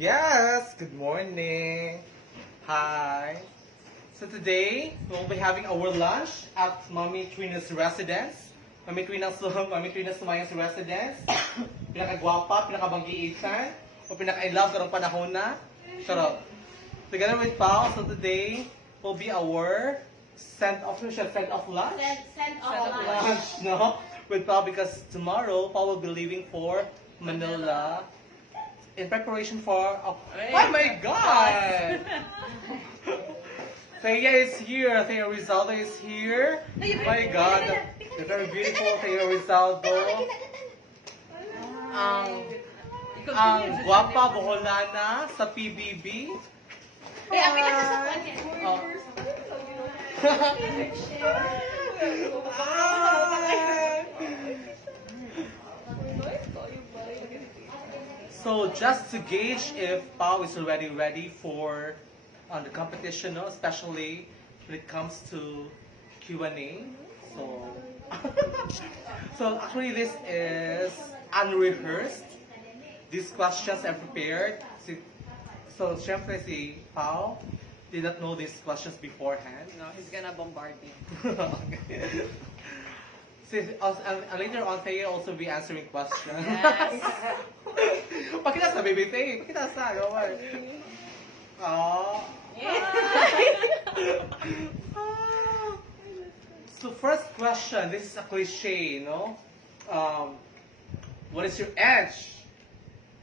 Yes, good morning. Hi. So today, we'll be having our lunch at Mami Trina's residence. Mami Trina's Sumayang's residence. Pinakagwapa, pinakabanggiitan, o pinaka-inlove karong panahon na. Charot. Together with Pao, so today will be our send-off lunch. Send off Lunch, no? With Pao because tomorrow, Pao will be leaving for Manila in preparation for oh my god! Thea is here. Thea Rizaldo is here. My god, the very beautiful Thea Rizaldo. Ang guwapa Boholana sa PBB. Oh. So just to gauge if Pao is already ready for the competition, no? Especially when it comes to Q&A. So, so actually this is unrehearsed. These questions are prepared. So syempre si Pao did not know these questions beforehand. No, he's gonna bombard me. Okay. Later on, Thea also be answering questions. Yes. Pakita sa baby Thea. Pakita sa. Gawin. Oh. So first question. This is a cliche, no? What is your edge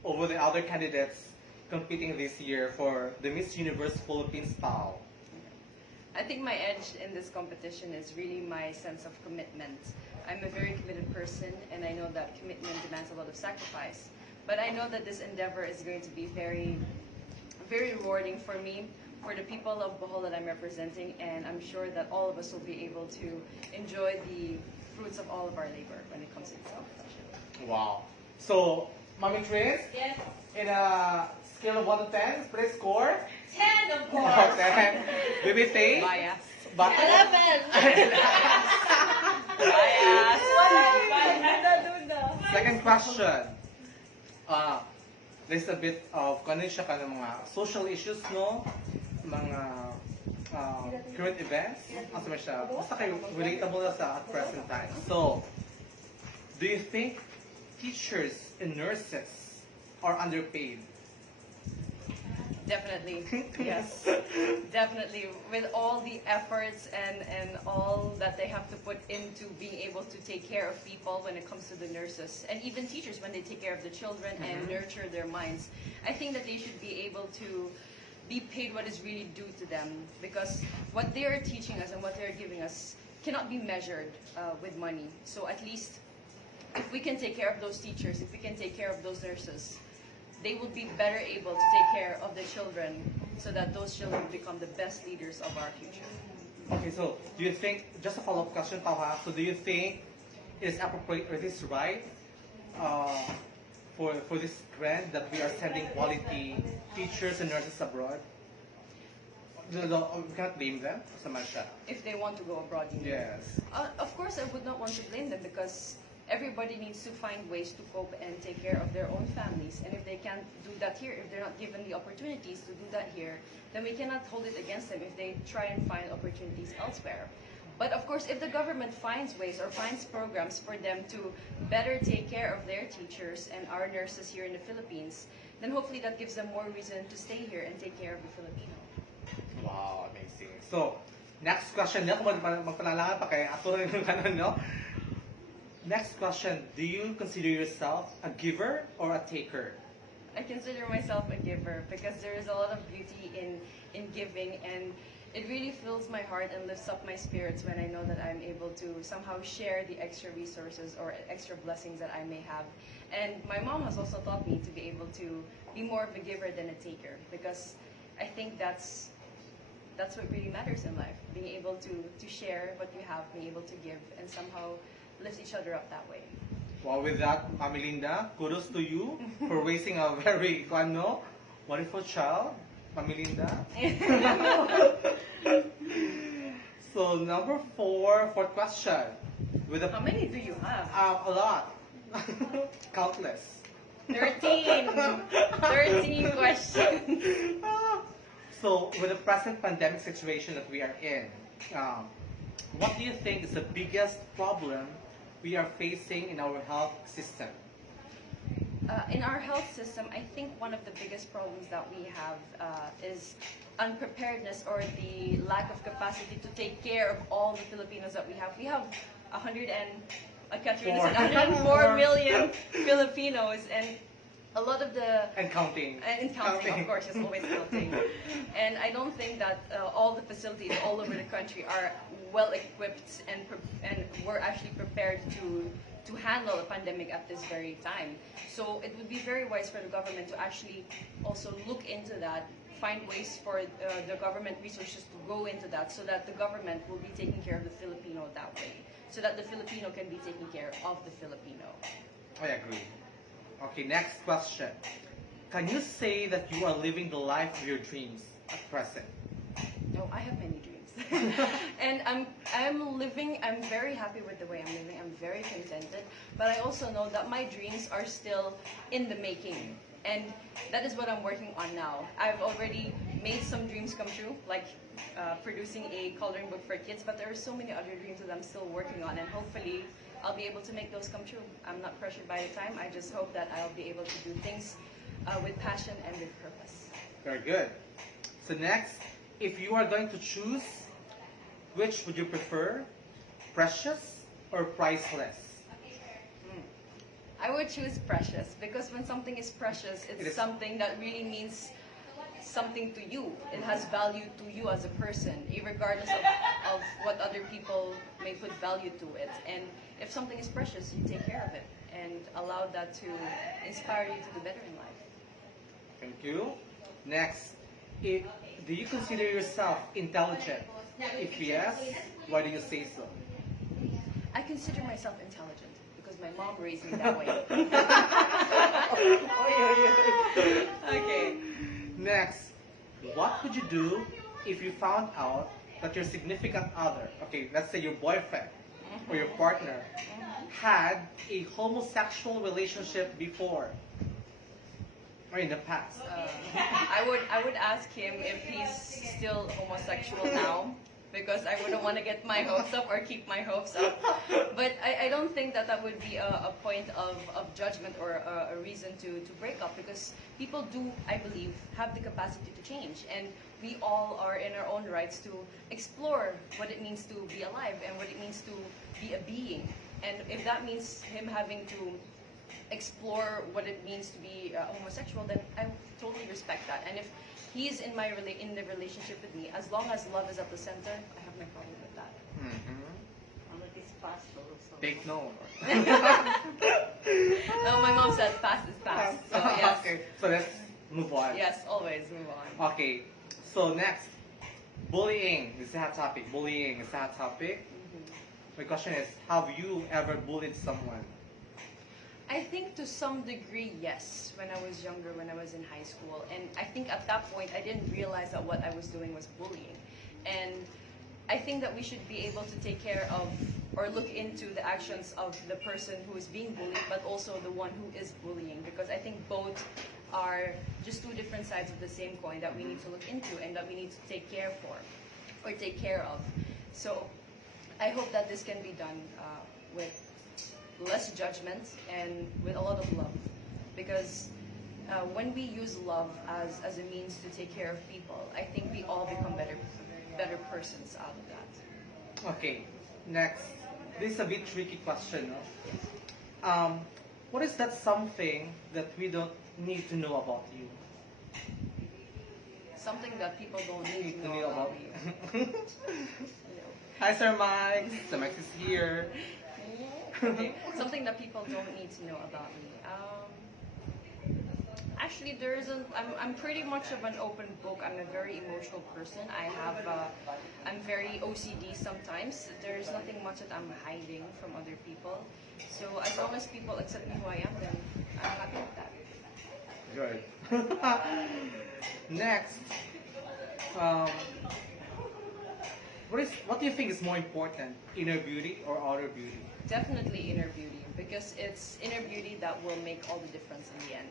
over the other candidates competing this year for the Miss Universe Philippines PAO? I think my edge in this competition is really my sense of commitment. I'm a very committed person, and I know that commitment demands a lot of sacrifice. But I know that this endeavor is going to be very, very rewarding for me, for the people of Bohol that I'm representing, and I'm sure that all of us will be able to enjoy the fruits of all of our labor when it comes to this competition. Wow. So, Mami Tris? Yes. In a scale of 1 to 10, please score? 10, of course. 10. Baby Tay? Bias. 11. Bias. Second question. There's a bit of kanin siya ka ng mga social issues, no? Mga current events. Ang sabi siya, basta kayo relatable na sa at present time. So, do you think teachers and nurses are underpaid? Definitely, yes. Definitely. With all the efforts and all that they have to put into being able to take care of people when it comes to the nurses, and even teachers when they take care of the children and nurture their minds, I think that they should be able to be paid what is really due to them, because what they are teaching us and what they are giving us cannot be measured with money. So at least if we can take care of those teachers, if we can take care of those nurses, they will be better able to take care of the children so that those children become the best leaders of our future. Okay, so do you think, just a follow-up question, Tauha, so do you think it is appropriate or it is right for this trend that we are sending quality teachers and nurses abroad? We cannot blame them, Samasha. If they want to go abroad, you mean? Yes. Of course, I would not want to blame them, because everybody needs to find ways to cope and take care of their own families. And if they can't do that here, if they're not given the opportunities to do that here, then we cannot hold it against them if they try and find opportunities elsewhere. But of course, if the government finds ways or finds programs for them to better take care of their teachers and our nurses here in the Philippines, then hopefully that gives them more reason to stay here and take care of the Filipino. Wow, amazing. So, next question niya, kung magpanalangan pa kay ato rin yung kanon, no? Next question, do you consider yourself a giver or a taker? I consider myself a giver, because there is a lot of beauty in giving, and it really fills my heart and lifts up my spirits when I know that I'm able to somehow share the extra resources or extra blessings that I may have. And my mom has also taught me to be able to be more of a giver than a taker, because I think that's what really matters in life, being able to share what you have, being able to give, and somehow lift each other up that way. Well, with that, Mami Linda, kudos to you for raising a very wonderful child, Mami Linda. So number fourth question. How many do you have? A lot. Countless. 13. 13 questions. So, with the present pandemic situation that we are in, what do you think is the biggest problem we are facing in our health system? In our health system, I think one of the biggest problems that we have is unpreparedness or the lack of capacity to take care of all the Filipinos that we have. We have 100 and, Katrina said 104 million Filipinos, and a lot of the And counting. and counting, of course, it's always counting. And I don't think that all the facilities all over the country are well equipped and we're actually prepared to handle a pandemic at this very time. So it would be very wise for the government to actually also look into that, find ways for the government resources to go into that, so that the government will be taking care of the Filipino that way, so that the Filipino can be taking care of the Filipino. I agree. Okay, next question. Can you say that you are living the life of your dreams at present? No, I have many dreams. And I'm very happy with the way I'm living. I'm very contented. But I also know that my dreams are still in the making. And that is what I'm working on now. I've already made some dreams come true, like producing a coloring book for kids, but there are so many other dreams that I'm still working on, and hopefully I'll be able to make those come true. I'm not pressured by the time. I just hope that I'll be able to do things with passion and with purpose. Very good. So next, if you are going to choose, which would you prefer? Precious or priceless? I would choose precious, because when something is precious, it's something that really means something to you. It has value to you as a person, regardless of what other people may put value to it. And if something is precious, you take care of it and allow that to inspire you to do better in life. Thank you. Next, do you consider yourself intelligent? If yes, why do you say so? I consider myself intelligent because my mom raised me that way. Okay. Next, what would you do if you found out that your significant other, okay, let's say your boyfriend or your partner, had a homosexual relationship before or in the past? I would ask him if he's still homosexual now, because I wouldn't want to get my hopes up or keep my hopes up. But I don't think that that would be a point of judgment or a reason to break up, because people do, I believe, have the capacity to change. And we all are in our own rights to explore what it means to be alive and what it means to be a being. And if that means him having to explore what it means to be homosexual, then I totally respect that. And if he's in the relationship with me, as long as love is at the center, I have no problem with that. Take note. No, my mom said past is past. So yes. Okay, so let's move on. Yes, always move on. Okay, so next, bullying is a hot topic. Bullying is a hot topic. My question is, have you ever bullied someone? I think to some degree, yes, when I was younger, when I was in high school. And I think at that point, I didn't realize that what I was doing was bullying. And I think that we should be able to take care of or look into the actions of the person who is being bullied, but also the one who is bullying, because I think both are just two different sides of the same coin that we need to look into and that we need to take care of. So I hope that this can be done with less judgment and with a lot of love, because when we use love as a means to take care of people, I think we all become better persons out of that. Okay, next. This is a bit tricky question, no? What is that something that we don't need to know about you? Something that people don't need to know about you. Hi, Sir Mike. Sir Mike is here. Okay. Something that people don't need to know about me. Actually, there isn't. I'm pretty much of an open book. I'm a very emotional person. I'm very OCD sometimes. There's nothing much that I'm hiding from other people. So as long as people accept me who I am, then I'm happy with that. Good. Next, what do you think is more important, inner beauty or outer beauty? Definitely inner beauty, because it's inner beauty that will make all the difference in the end.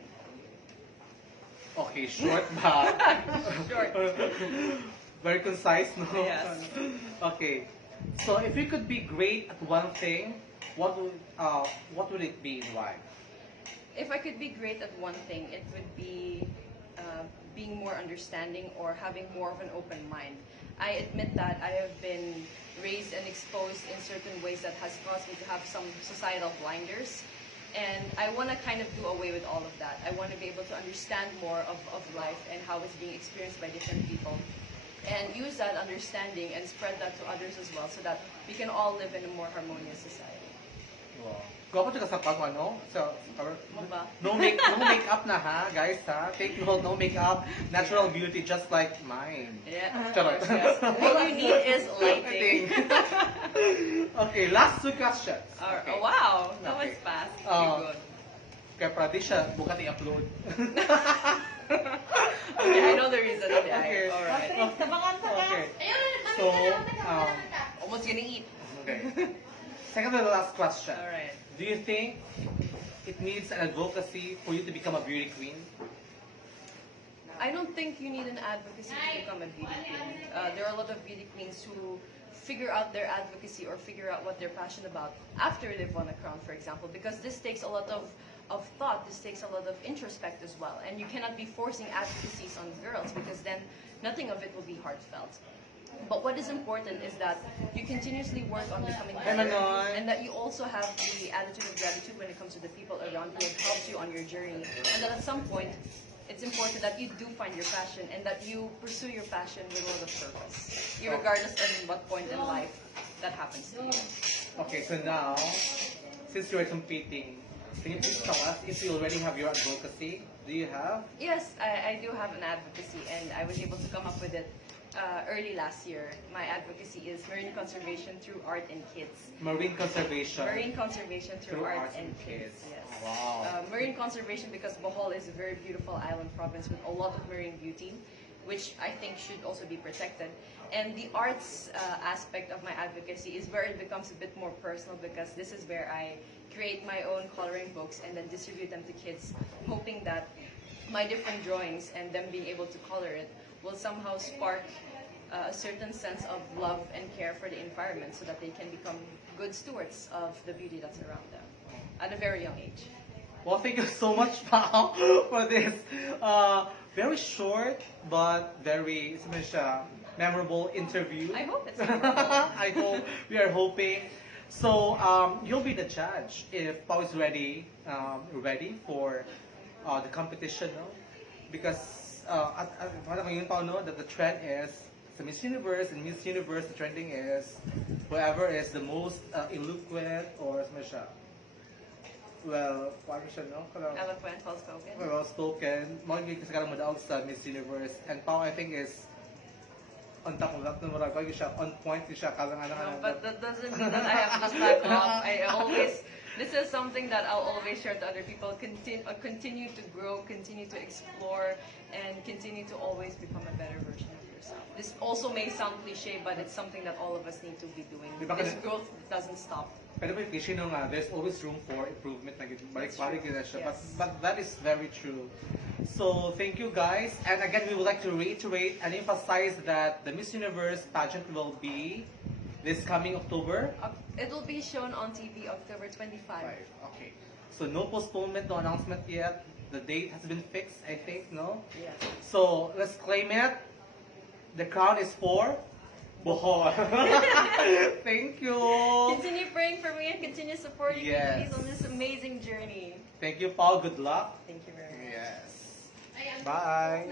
Okay, short but Short. very concise, no? Yes. Okay. So if you could be great at one thing, what would it be and why? If I could be great at one thing, it would be being more understanding or having more of an open mind. I admit that I have been raised and exposed in certain ways that has caused me to have some societal blinders. And I want to kind of do away with all of that. I want to be able to understand more of life and how it's being experienced by different people. And use that understanding and spread that to others as well so that we can all live in a more harmonious society. Wow. Gwapo ka sa pag ano? So, Mo ba? no makeup na ha, guys ha. Take note, no makeup, natural beauty just like mine. Yeah, Charot. yes. All you need is lighting. Okay, last two questions. Okay. Oh, wow, that was Okay. fast. Um, Good. Kaya pwede siya, bukat i-upload. Okay, I know the reason. Okay, Okay. all right. Okay. So, Almost gonna eat. okay. Second to the last question. All right. Do you think it needs an advocacy for you to become a beauty queen? I don't think you need an advocacy to become a beauty queen. There are a lot of beauty queens who figure out their advocacy or figure out what they're passionate about after they've won a crown, for example, because this takes a lot of thought, this takes a lot of introspect as well. And you cannot be forcing advocacies on girls because then nothing of it will be heartfelt. But what is important is that you continuously work on becoming better and that you also have the attitude of gratitude when it comes to the people around you who have helped you on your journey. And that at some point, it's important that you do find your passion and that you pursue your passion with a lot of purpose, regardless of what point in life that happens to you. Okay, so now, since you are competing, can you please tell us if you already have your advocacy? Do you have? Yes, I do have an advocacy and I was able to come up with it early last year. My advocacy is marine conservation through art and kids. Marine conservation. Marine conservation through art and kids. Yes. Wow. Marine conservation because Bohol is a very beautiful island province with a lot of marine beauty, which I think should also be protected. And the arts aspect of my advocacy is where it becomes a bit more personal because this is where I create my own coloring books and then distribute them to kids, hoping that my different drawings and them being able to color it will somehow spark a certain sense of love and care for the environment so that they can become good stewards of the beauty that's around them at a very young age. Well, thank you so much, Pao, for this very short but very memorable interview. I hope it's I hope we are hoping. So you'll be the judge if Pao is ready for the competition, no? Because parang ngayon, Pao, no, that the trend is sa Miss Universe, and Miss Universe, the trending is whoever is the most eloquent or paano siya, no? Eloquent, well-spoken. Well-spoken. Mga kasi karang madaog sa Miss Universe. And Pao, I think, is on top of that, no, marag siya, on point siya, No, but that doesn't mean that I have to slack off. This is something that I'll always share to other people. Continue to grow, continue to explore, and continue to always become a better version of yourself. This also may sound cliche, but it's something that all of us need to be doing. This growth doesn't stop. Pero may cliche no nga, there's always room for improvement. Balik-balik na siya. Yes. But that is very true. So thank you guys. And again, we would like to reiterate and emphasize that the Miss Universe pageant will be this coming October. It will be shown on TV October 25. Okay. So no postponement, no announcement yet. The date has been fixed, I think, no? Yes. So let's claim it. The crown is for Bohol. Thank you. Continue praying for me and continue supporting me Yes. please on this amazing journey. Thank you, Paul. Good luck. Thank you very much. Yes. Bye.